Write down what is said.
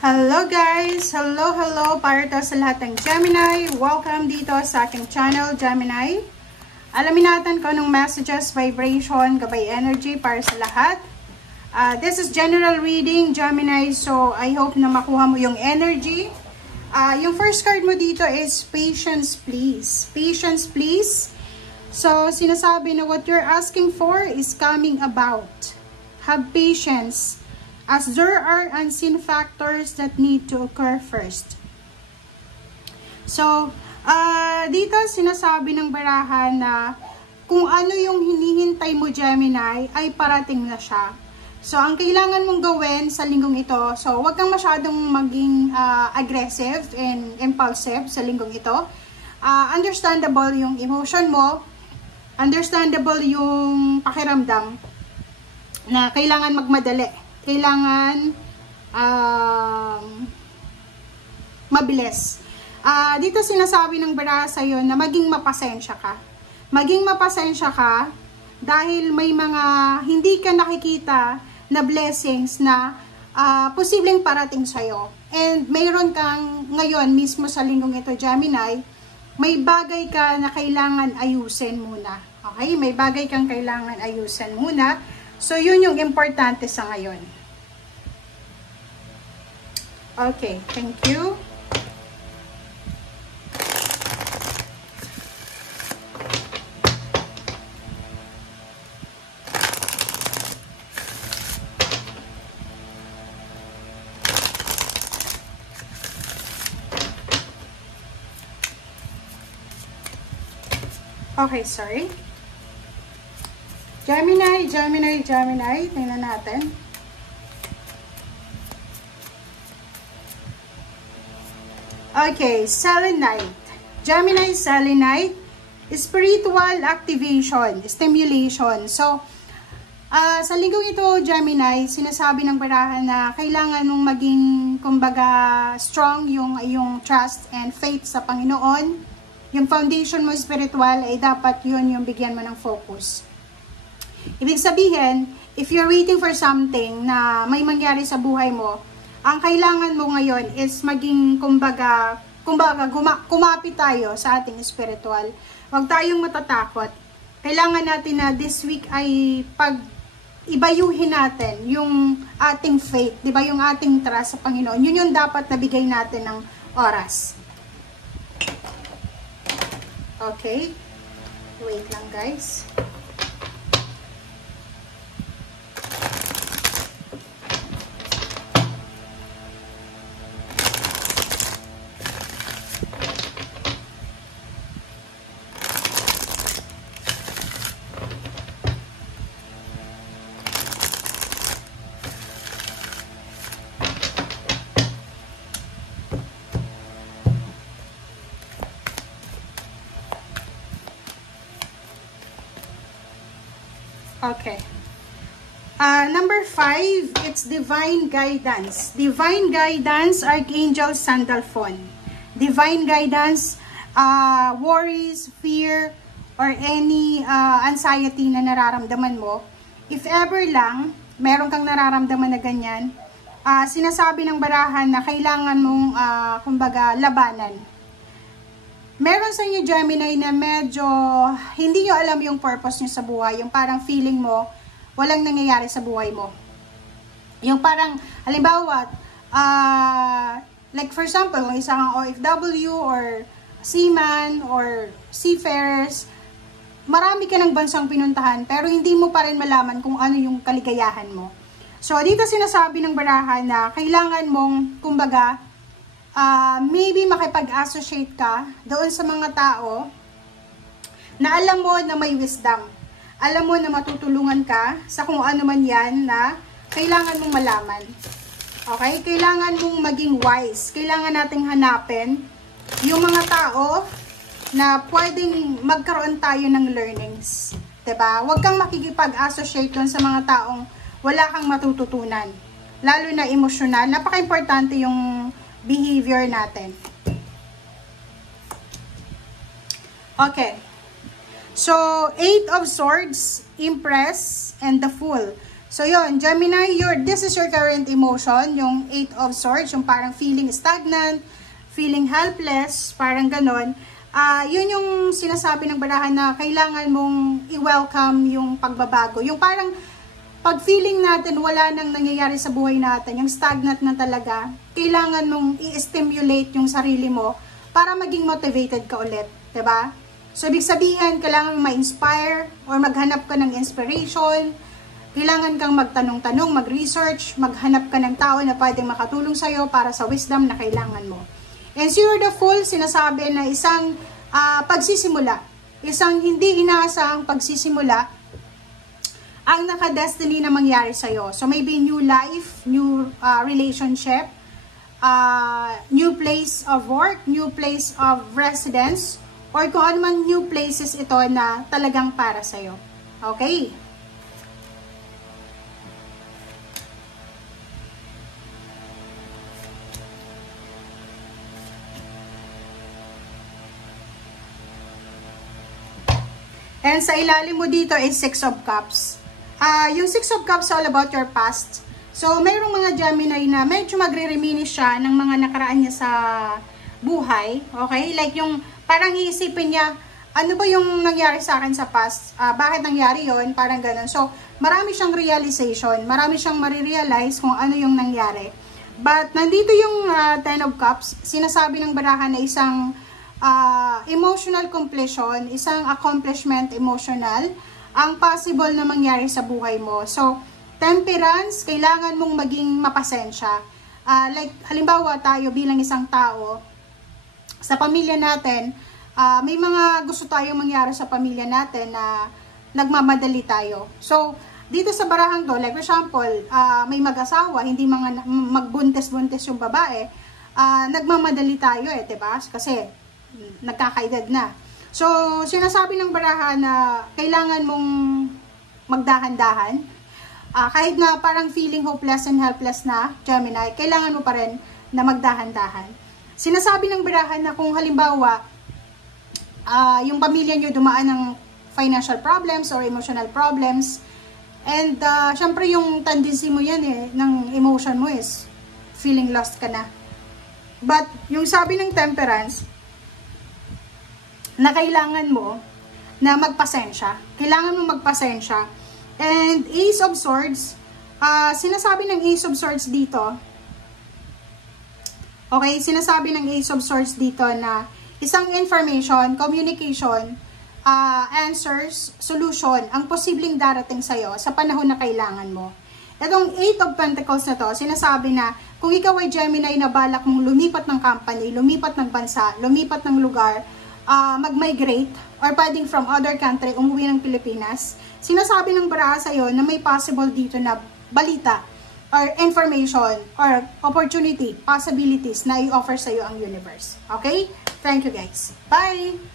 Hello guys! Hello para to sa lahat ng Gemini. Welcome dito sa aking channel, Gemini. Alamin natin kung anong messages, vibration, gabay energy para sa lahat. This is general reading, Gemini. So, I hope na makuha mo yung energy. Yung first card mo dito is patience, please. Patience, please. So, sinasabi na what you're asking for is coming about. Have patience, as there are unseen factors that need to occur first. So, dito sinasabi ng barahan na kung ano yung hinihintay mo, Gemini, ay parating na siya. So, ang kailangan mong gawin sa linggong ito, so wag kang masyadong maging aggressive and impulsive sa linggong ito. Understandable yung emotion mo, understandable yung pakiramdam na kailangan magmadali. Kailangan mabilis. Dito sinasabi ng baraha sa'yo na maging mapasensya ka. Maging mapasensya ka dahil may mga hindi ka nakikita na blessings na posibleng parating sa'yo. And mayroon kang ngayon mismo sa linggong ito, Gemini, may bagay ka na kailangan ayusin muna. Okay? May bagay kang kailangan ayusin muna. So, yun yung importante sa ngayon. Okay, thank you. Okay, sorry. Gemini. Tingnan natin. Okay, Selenite. Gemini, Selenite. Spiritual activation, stimulation. So, sa linggong ito, Gemini, sinasabi ng barahan na kailangan mong maging, kumbaga, strong yung trust and faith sa Panginoon. Yung foundation mo spiritual ay dapat yun yung bigyan mo ng focus. Ibig sabihin, if you're waiting for something na may mangyari sa buhay mo, ang kailangan mo ngayon is maging, kumbaga kumapit tayo sa ating spiritual. Huwag tayong matatakot. Kailangan natin na this week ay ibayuhin natin yung ating faith, di ba? Yung ating trust sa Panginoon. Yun yung dapat nabigay natin ng oras. Okay. Wait lang, guys. Okay. Number 5, it's divine guidance. Divine guidance, Archangel Sandalphon. Divine guidance, worries, fear, or any anxiety na nararamdaman mo. If ever lang, meron kang nararamdaman na ganyan, sinasabi ng barahan na kailangan mong, kumbaga, labanan. Meron sa inyo, Gemini, na medyo hindi nyo alam yung purpose nyo sa buhay. Yung parang feeling mo, walang nangyayari sa buhay mo. Yung parang, halimbawa, like for example, kung isa kang OFW or seaman or seafarers, marami ka ng bansang pinuntahan, pero hindi mo pa rin malaman kung ano yung kaligayahan mo. So, dito sinasabi ng barahan na kailangan mong, kumbaga, maybe makipag-associate ka doon sa mga tao na alam mo na may wisdom. Alam mo na matutulungan ka sa kung ano man yan na kailangan mong malaman. Okay? Kailangan mong maging wise. Kailangan nating hanapin yung mga tao na pwedeng magkaroon tayo ng learnings. Diba? Huwag kang makikipag-associate doon sa mga taong wala kang matututunan. Lalo na emosyonal. Napaka-importante yung behavior natin. Okay. So, 8 of Swords, Empress, and the Fool. So yun, Gemini, this is your current emotion, yung 8 of Swords, yung parang feeling stagnant, feeling helpless, parang ganon. Yun yung sinasabi ng barahan na kailangan mong i-welcome yung pagbabago. Yung parang pag feeling natin wala nang nangyayari sa buhay natin, yung stagnant na talaga, kailangan mong i-stimulate yung sarili mo para maging motivated ka ulit, 'di ba? So ibig sabihin, kailangan ma-inspire or maghanap ka ng inspiration. Kailangan kang magtanong-tanong, mag-research, maghanap ka ng tao na pwedeng makatulong sa'yo para sa wisdom na kailangan mo. And Zero the Fool, sinasabi na isang pagsisimula, isang hindi inaasahang pagsisimula ang naka-destiny na mangyari sa'yo. So maybe new life, new relationship, new place of work, new place of residence, or kung ano man new places ito na talagang para sa'yo. Okay? And sa ilalim mo dito is 6 of Cups. Yung 6 of Cups all about your past. So, mayroong mga Gemini na medyo magre-reminisce siya ng mga nakaraan niya sa buhay. Okay? Like yung parang iisipin niya, ano ba yung nangyari sa akin sa past? Bakit nangyari yon? Parang ganun. So, marami siyang realization. Marami siyang marirealize kung ano yung nangyari. But, nandito yung 10 of Cups. Sinasabi ng barahan na isang emotional completion, isang accomplishment emotional, ang possible na mangyari sa buhay mo. So, Temperance, kailangan mong maging mapasensya. Like, halimbawa tayo bilang isang tao, sa pamilya natin, may mga gusto tayong mangyari sa pamilya natin na nagmamadali tayo. So, dito sa barahang to, like for example, may mag-asawa, hindi mga magbuntis-buntis yung babae, nagmamadali tayo diba? Kasi, nagkakaedad na. So, sinasabi ng baraha na kailangan mong magdahan-dahan. Kahit na parang feeling hopeless and helpless na, Gemini, kailangan mo pa rin na magdahan-dahan. Sinasabi ng baraha na kung halimbawa, yung pamilya nyo dumaan ng financial problems or emotional problems, and syempre yung tendency mo yan ng emotion mo is feeling lost ka na. But, yung sabi ng Temperance, na kailangan mo na magpasensya. Kailangan mo magpasensya. And Ace of Swords, sinasabi ng Ace of Swords dito, okay, sinasabi ng Ace of Swords dito na isang information, communication, answers, solution, ang posibleng darating sa'yo sa panahon na kailangan mo. Itong 8 of Pentacles na to, sinasabi na kung ikaw ay Gemini na balak mong lumipat ng company, lumipat ng bansa, lumipat ng lugar, mag-migrate or pwedeng from other country, umuwi ng Pilipinas, sinasabi ng baraha sa'yo na may possible dito na balita or information or opportunity, possibilities na i-offer sa'yo ang universe. Okay? Thank you guys. Bye!